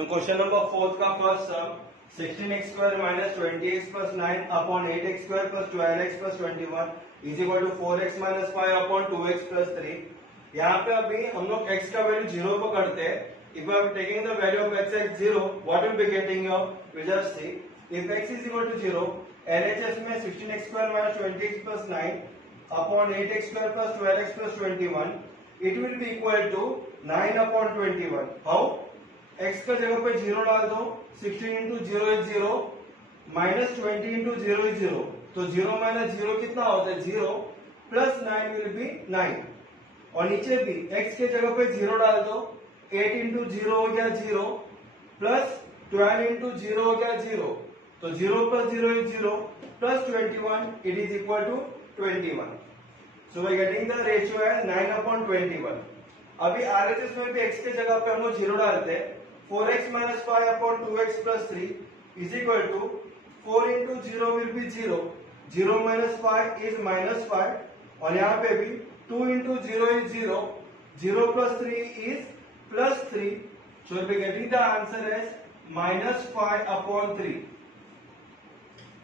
So question number 4 का first some 16x square minus 20x plus 9 upon 8x square plus 12x plus 21 is equal to 4x minus 5 upon 2x plus 3. यहाँ पे अभी हम लोग x का value 0 को करते हैं. If we are taking the value of x at 0, what will be getting here? We just see. If x is equal to 0, LHS में 16x square minus 20x plus 9 upon 8x square plus 12x plus 21, it will be equal to 9 upon 21. How? x का जगह पे 0 डाल दो. 16 into 0 is 0 minus 20 into 0 is 0. तो 0 minus 0 कितना होता है? 0 प्लस 9 विल बी 9. और नीचे भी x के जगह पे 0 डाल दो. 8 इंटू 0 हो गया 0 प्लस 12 इंटू 0 हो गया 0. तो 0 plus 0 is 0 plus 21 it is equal to 21. So we getting the ratio as 9 upon 21. अभी आरएचएस में भी x के जगह पे हम लोग 0 डालते हैं. 4x minus 5 upon 2x plus 3 is equal to 4 into 0 will be 0. 0 minus 5 is minus 5. और यहाँ पे भी 2 into 0 is 0. 0 plus 3 is plus 3. So we'll be getting the answer as minus 5 upon 3.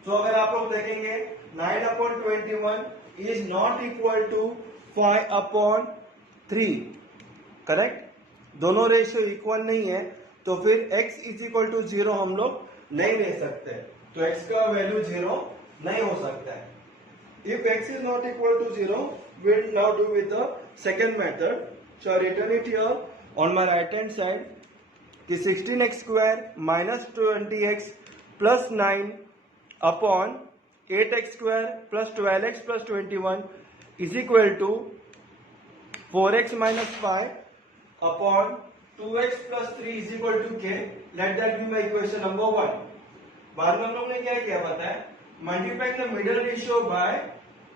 So अगर आप लोग देखेंगे 9 upon 21 is not equal to 5 upon 3. Correct? दोनों ratio equal नहीं है, तो फिर x इज इक्वल टू 0 हम लोग नहीं ले सकते. तो x का वैल्यू 0 नहीं हो सकता है. If x is not equal to 0, we'll now do with the second method. So I written it here on my right hand side कि 16x square minus 20x plus 9 upon 8x square plus 12x plus 21 is equal to 4x minus 5 upon 2x plus 3 is equal to k. Let that be my equation number 1. बाद में हम लोग ने क्या किया पता है? Multiplying the middle ratio by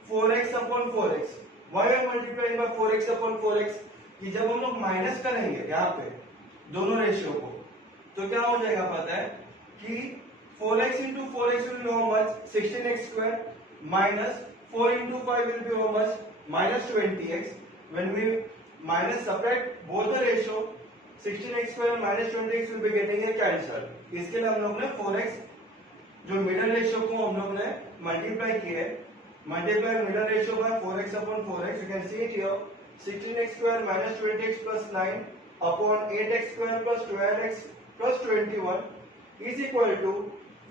4x upon 4x. Why are multiplying by 4x upon 4x? कि जब हम लोग माइनस करेंगे यहाँ पे दोनों रेशियो को, तो क्या हो जाएगा पता है कि 4x into 4x will be how much? 16x square minus 4 into 5 will be how much? Minus 20x. When we minus subtract both the ratio, 16x square minus 20x will be getting a cancel. इसके लिए हम लोग ने 4x जो middle ratio को हम लोग ने मल्टीप्लाई किया है. Multiply middle ratio bye 4x upon 4x. You can see it here. 16x square minus 20x plus 9 upon 8x square plus 12x plus 21 is equal to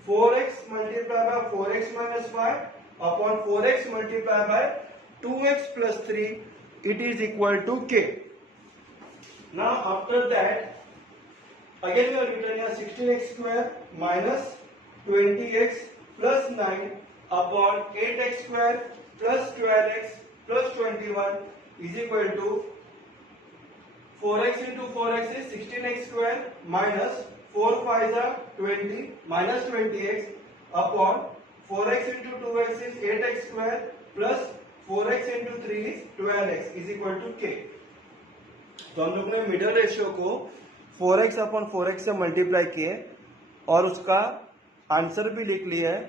4x multiplied by 4x minus 5 upon 4x multiplied by 2x plus 3. It is equal to k. Now after that, again we are written here 16x square minus 20x plus 9 upon 8x square plus 12x plus 21 is equal to 4x into 4x is 16x square minus 4 5s are 20 minus 20x upon 4x into 2x is 8x square plus 4x into 3 is 12x is equal to k. तो हम लोग ने middle ratio को 4x upon 4x से multiply किए और उसका answer भी लिख लिया है.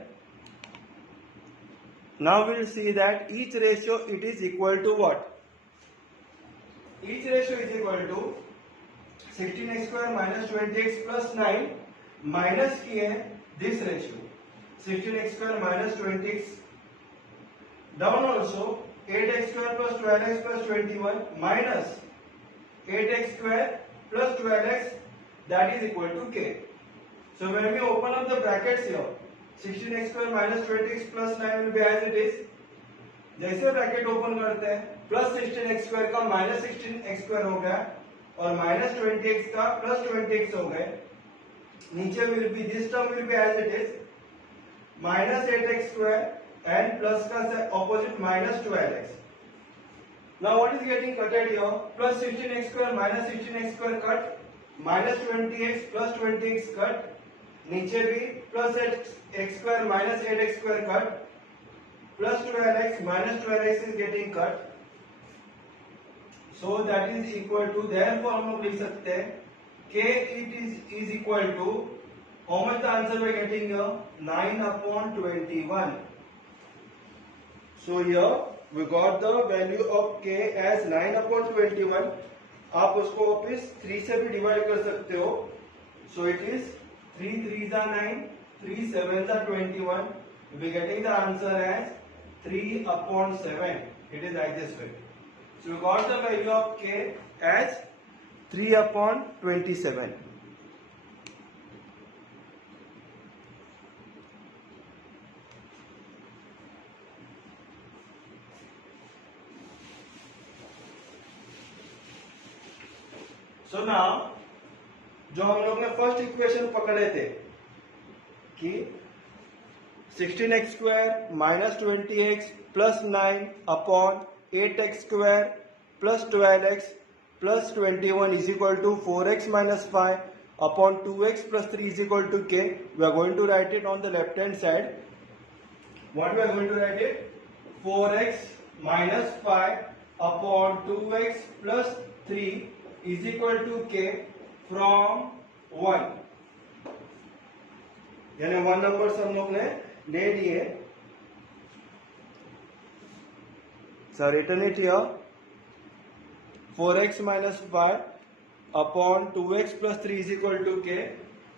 Now will see that each ratio it is equal to what? Each ratio is equal to 16x square minus 20x plus 9 minus किए this ratio 16x square minus 20x down also 8x square plus 12x plus 21 minus 8x square plus 12x that is equal to k. So when we open up the brackets here, 16x square minus 20x plus 9 will be as it is. जैसे bracket open करते हैं plus 16x square का minus 16x square हो गया और minus 20x का plus 20x हो गए. नीचे will be this term will be as it is minus 8x square and plus का opposite minus 12x. Now what is getting cutted here? Plus 16x square minus 16x square cut, minus 20x plus 20x cut. नीचे भी plus x square minus 8x square cut, plus 12x minus 12x is getting cut. So that is equal to, therefore हम लोग लिख सकते हैं k it is equal to how much the answer we are getting here? 9 upon 21. So here we got the value of k as 9 upon 21. आप उसको वापिस 3 से भी डिवाइड कर सकते हो. So it is 3 3s are 9, 3 7s are 21. We'll be getting the answer as 3 upon 7. It is like this way. So we got the value of k as 3 upon 27. So now जो हम लोग ने first equation पकड़े थे कि 16x square minus 20x plus 9 upon 8x square plus 12x plus 21 is equal to 4x minus 5 upon 2x plus 3 is equal to k. We are going to write it on the left hand side. What we are going to write it? 4x minus 5 upon 2x plus 3 is equal to k from 1. यानी 1 number हम लोग ने ले लिए. So written it here. 4x minus 5 upon 2x plus 3 is equal to k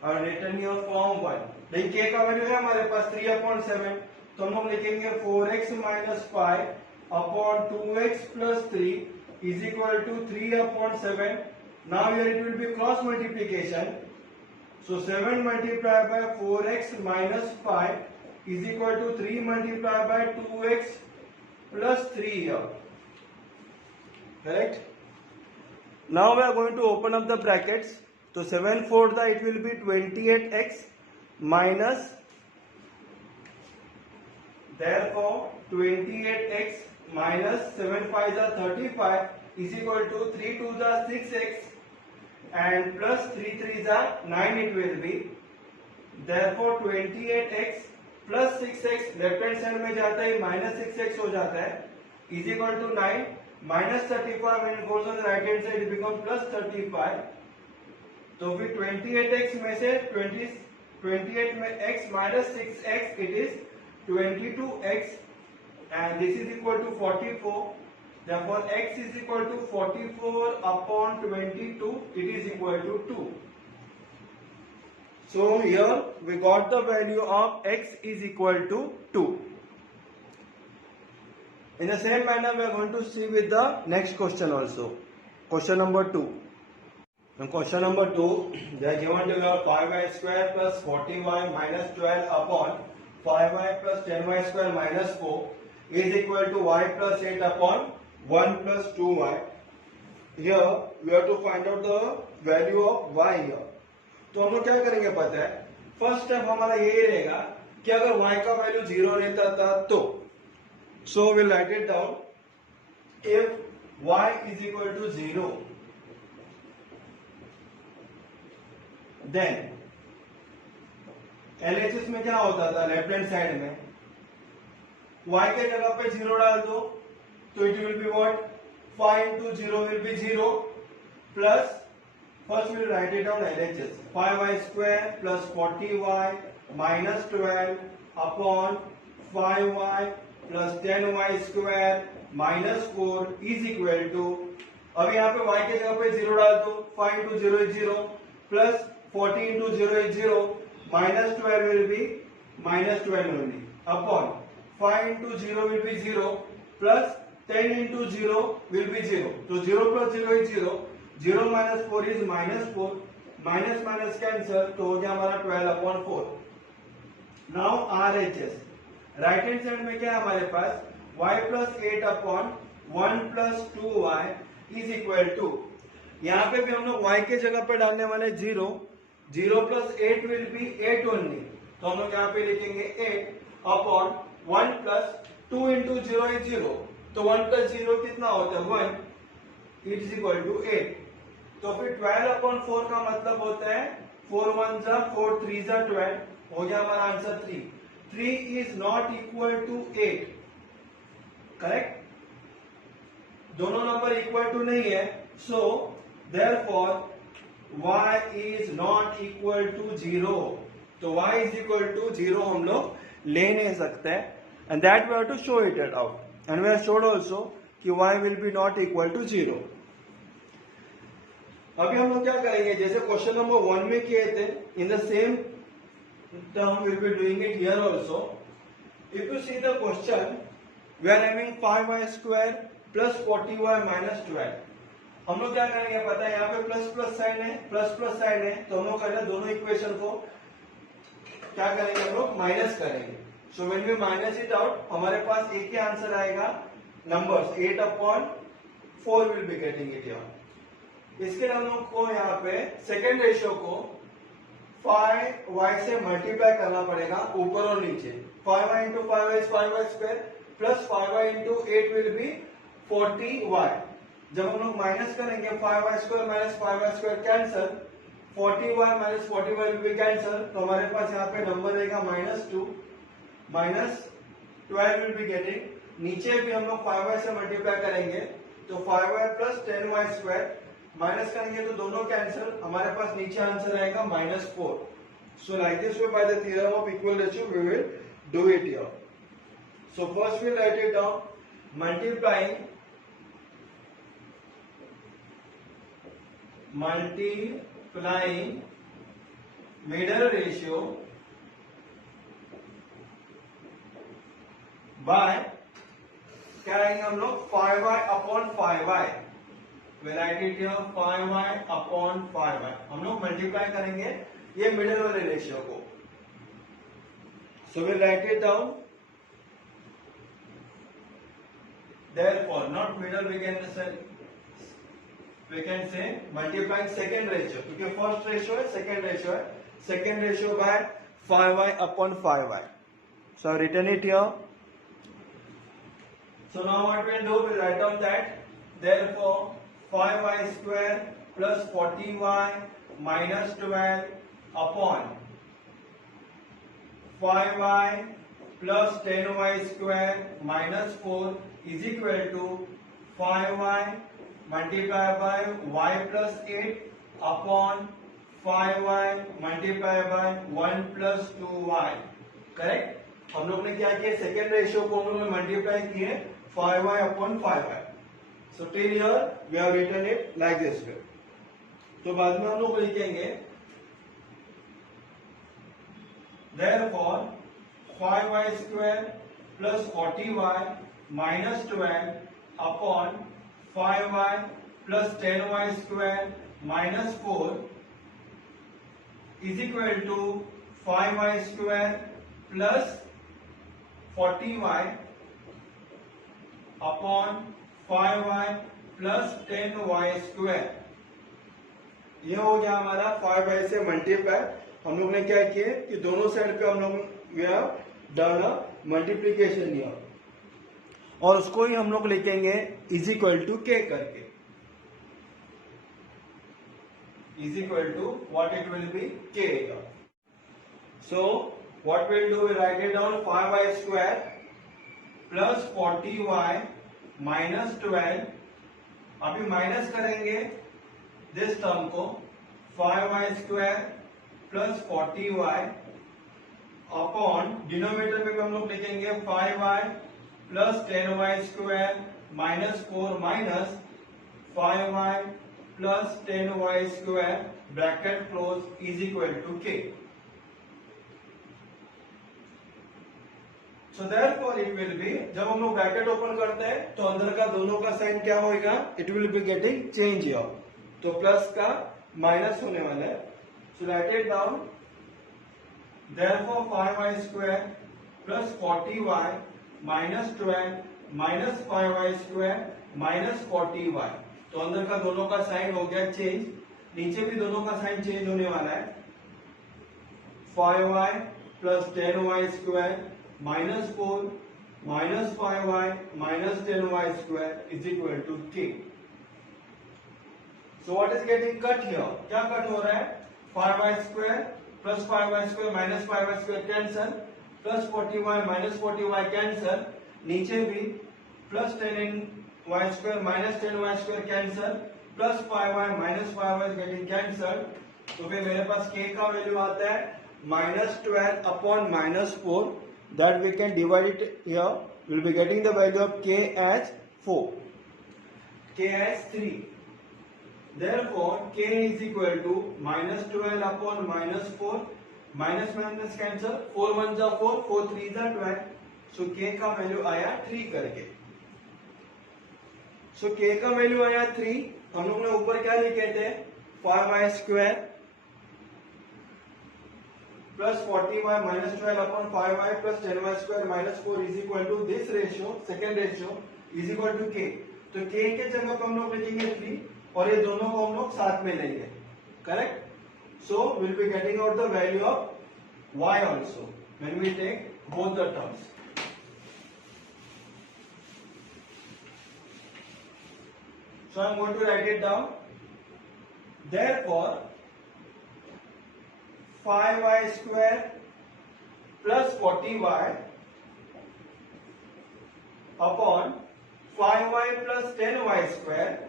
और written here form 1. लेकिन k का value है हमारे पास 3 upon 7, तो हम लोग लिखेंगे 4x minus 5 upon 2x plus 3 is equal to 3 upon 7. Now here it will be cross multiplication. So 7 multiplied by 4x minus 5 is equal to 3 multiplied by 2x plus 3 here. Correct? Now we are going to open up the brackets. So 7 4 it will be 28x minus, therefore 28x minus 7 5 are 35 is equal to 3 2 are 6x and plus 3 3 are 9 it will be. Therefore 28x plus 6x left hand side में जाता है minus 6x हो जाता है is equal to 9 minus 35 when it goes on the right hand side it becomes plus 35. तो फिर 28x में से 28 में x minus 6x it is 22x and this is equal to 44. Therefore x is equal to 44 upon 22, it is equal to 2. So here we got the value of x is equal to 2. In the same manner, we are going to see with the next question also. Question number 2. In question number 2, they are given to you 5y square plus 40y minus 12 upon 5y plus 10y square minus 4 is equal to y plus 8 upon 1 plus 2y. Here, we have to find out the value of y here. तो हम लोग क्या करेंगे पता है, first step हमारा यही रहेगा कि अगर y का वैल्यू 0 रहता था तो so we'll write it down. If y is equal to 0, then LHS में क्या होता था, लेफ्ट हैंड साइड में y के जगह पे 0 डाल दो तो it will be what, 5 into 0 will be 0 plus, first we will write it down LHS, 5y square plus 40y minus 12 upon 5y plus 10y square minus 4 is equal to, अब यहाँ पे y के जगह पे 0 डाल दो, 5 into 0 is 0 plus 40 into 0 is 0 minus 12 will be minus 12 only upon 5 into 0 will be 0 plus 10 into 0 will be 0. So 0 plus 0 is 0, 0 minus 4 is minus 4, minus minus cancel तो हो गया हमारा 12 upon 4. Now RHS, right hand side में क्या है हमारे पास, y plus 8 upon 1 plus 2y is equal to, यहाँ पे भी हम लोग y के जगह पे डालने वाले 0, 0 plus 8 will be 8 only, तो हम लोग यहाँ पे लिखेंगे 8 upon 1 plus 2 into 0 is 0, तो 1 plus 0 कितना होता है 1, it is equal to 8. तो फिर 12 upon 4 का मतलब होता है 4 1s are 4 3s are 12, हो गया हमारा answer 3. 3 is not equal to 8. Correct? दोनों नंबर इक्वल टू नहीं है, so therefore y is not equal to 0. तो y is equal to 0 हम लोग ले नहीं सकते, and that we have to show it out, and we have showed also कि y will be not equal to 0. अभी हम लोग क्या करेंगे, जैसे क्वेश्चन नंबर 1 में किए थे, in the same term we'll be doing it here also. If you see the question, we are having 5y square plus 40y minus 12. हम लोग क्या करेंगे पता है, यहाँ पे प्लस प्लस साइन है, प्लस प्लस साइन है, तो हम लोग करना दोनों इक्वेशन को क्या करेंगे, हम लोग माइनस करेंगे. So when we minus it out, हमारे पास एक ही आंसर आएगा, numbers 8/4 will be getting it here. इसके हम लोग को यहाँ पे सेकेंड रेशियो को 5y से मल्टीप्लाई करना पड़ेगा ऊपर और नीचे. 5y into 5y is 5y square plus 5y into 8 will be 40y. जब हम लोग माइनस करेंगे 5y square minus 5y square cancel, 40y minus 40y will be cancel, तो हमारे पास यहाँ पे नंबर रहेगा -2 माइनस 12 विल बी गेटिंग. नीचे भी हम लोग 5y से मल्टीप्लाई करेंगे तो 5y plus 10y square, minus करेंगे तो दोनों कैंसिल, हमारे पास नीचे आंसर आएगा -4. So like this way by the theorem of equal ratio we will do it here. So first we write it down, multiplying middle ratio by क्या रहेंगे हम लोग 5y upon 5y. Right it here 5y upon 5y. हम लोग multiply करेंगे ये middle वाले ratio को. So will write it down. Therefore not middle, we can say multiplying second ratio, क्योंकि फर्स्ट रेशियो है, सेकेंड रेशियो है. Second ratio by 5y upon 5y. So return it here. So now what we'll do, we'll write down that therefore 5y square plus 40y minus 12 upon 5y plus 10y square minus 4 is equal to 5y multiplied by y plus 8 upon 5y multiplied by 1 plus 2y. Correct. हम लोग ने क्या किया, second ratio को हम लोग ने multiply किए 5y upon 5y. So till here we have written it like this way. तो बाद में हम लोग लिखेंगे therefore 5y square plus 40y minus 12 upon 5y plus 10y square minus 4 is equal to 5y square plus 40y upon 5y plus 10y square. यह हो गया हमारा 5y से मल्टीप्लाई. हम लोग ने क्या किए कि दोनों साइड पे हम लोग we have done a multiplication here, और उसको ही हम लोग लिखेंगे इज इक्वल टू के करके. Is equal to what it will be k. So what will do, we write it down 5y square plus 40y minus 12. अभी minus करेंगे this term को 5y square plus 40y upon denominator में भी हम लोग लिखेंगे 5y plus 10y square minus 4 minus 5y plus 10y square bracket close is equal to k. So therefore it will be, जब हम लोग ब्रैकेट ओपन करते हैं तो अंदर का दोनों का साइन क्या होगा, it will be getting change here. तो प्लस का माइनस होने वाला है. So write it down. Therefore 5y square plus 40y minus 12 minus 5y square minus 40y. तो अंदर का दोनों का साइन हो गया चेंज, नीचे भी दोनों का साइन चेंज होने वाला है. 5y plus 10y square minus 4 minus 5y minus 10y square is equal to k. So what is getting cut here? क्या कट हो रहा है? 5y square plus 5y square minus 5y square cancel, plus 40y minus 40y cancel, नीचे भी plus 10y square minus 10y square cancel, plus 5y minus 5y is getting cancelled. तो फिर मेरे पास k का वैल्यू आता है -12 upon -4. That we can divide it here. We will be getting the value of k as 4, k as 3. Therefore, k is equal to minus 12 upon minus 4. Minus minus cancel, 4 1 जा 4, 4 3 जा 12. So k का value आया 3 करके. So k का value आया 3. हम लोग ने ऊपर क्या लिखे थे? 5y square plus 40y minus 12 upon 5y plus 10y square minus 4 is equal to this ratio, second ratio is equal to k. तो k के जगह पर हम लोग लिखेंगे 3 और ये दोनों को हम लोग साथ में लेंगे. Correct? So we'll be getting out the value of y also when we take both the terms. So I'm going to write it down. Therefore, 5y square plus 40y upon 5y plus 10y square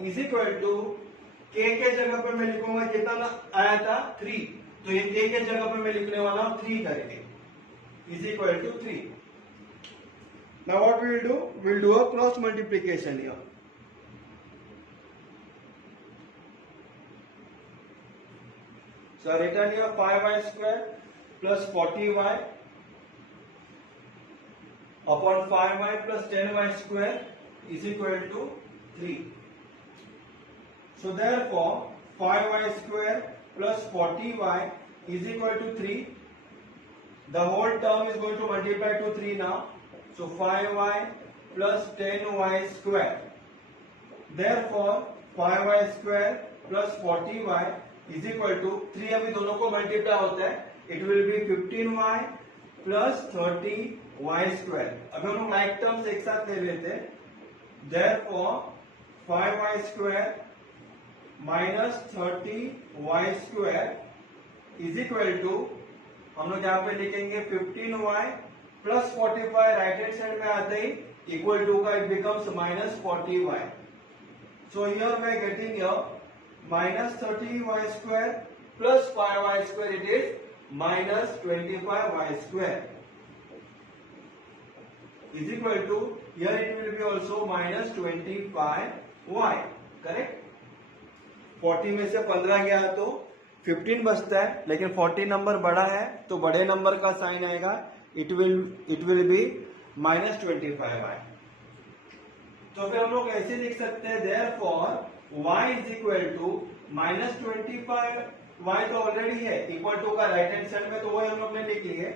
is equal to k के जगह पर मैं लिखूंगा कितना आया था 3. तो ये k के जगह पर मैं लिखने वाला हूं 3 करके is equal to 3. Now what we will do? We will do a cross multiplication here. So I written here 5y square plus 40y upon 5y plus 10y square is equal to 3. So therefore 5y square plus 40y is equal to 3. The whole term is going to multiply to 3 now. So 5y plus 10y square. Therefore 5y square plus 40y is equal to 3. अभी दोनों को multiply होता है. It will be 15y plus 30y square. अभी हम लोग like terms एक साथ ले लेते हैं. Therefore 5y square minus 30y square is equal to, हम लोग यहाँ पे लिखेंगे 15y plus 45 right hand side में आते ही इक्वल टू का it becomes minus 40y. So here we are getting here minus 30y square plus 5y square, it is minus 25y square is equal to, here it will be also minus 25y. Correct? 40 में से 15 गया तो 15 बचता है, लेकिन 40 number बड़ा है तो बड़े नंबर का साइन आएगा. It will B minus 25y. तो फिर हम लोग ऐसे लिख सकते हैं therefore y is equal to minus 25. y तो ऑलरेडी है, इक्वल टू का राइट हैंड साइड में, तो वही हम लोग ने लिख लिए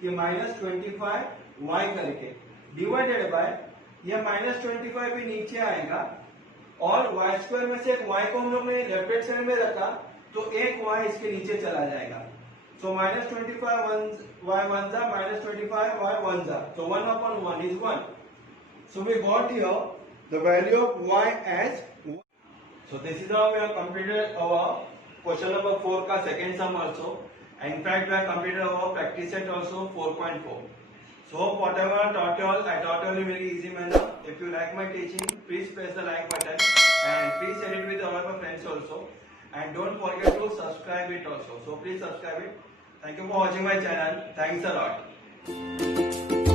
कि minus 25y करके डिवाइडेड बाय, यह minus 25 भी नीचे आएगा और y स्क्वायर में से एक y को हम लोग ने लेफ्ट हैंड साइड में रखा तो एक y इसके नीचे चला जाएगा. So minus 25 y 1 जा, minus 25 y 1 जा, so 1 upon 1 is 1. So we got here the value of y as 1. So this is how we have completed our question number 4 का second sum also. In fact, we have completed our practice set also 4.4. So whatever I taught you all, I taught you all in very easy manner. If you like my teaching, please press the like button and please share it with all of your friends also. And don't forget to subscribe it also. So please subscribe it. Thank you for watching my channel. Thanks a lot.